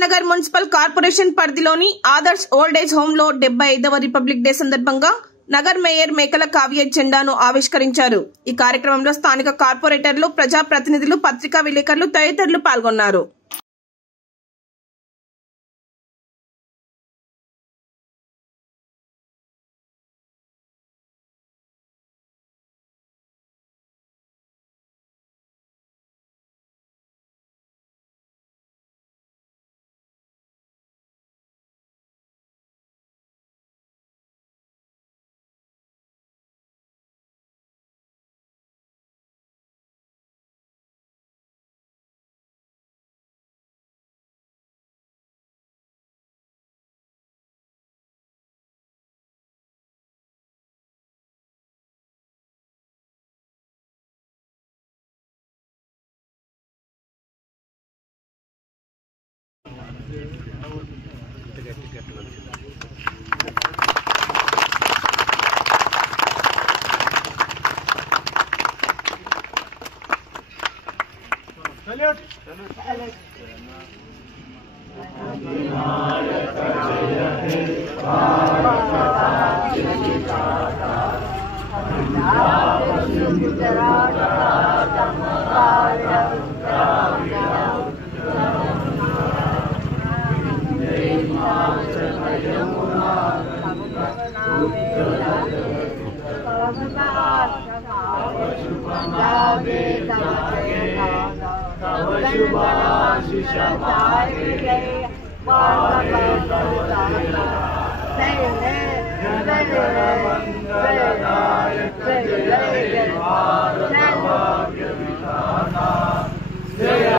Mahabub Nagar municipal corporation పరిధిలోని Adarsh old age home లో 75వ republic day సందర్భంగా నగర్ మేయర్ మేకల కావ్య జెండాను ఆవిష్కరించారు। ఈ కార్యక్రమంలో స్థానిక కార్పొరేటర్లు, ప్రజా ప్రతినిధులు, పత్రికా విలేకరులు తదితరులు పాల్గొన్నారు। Say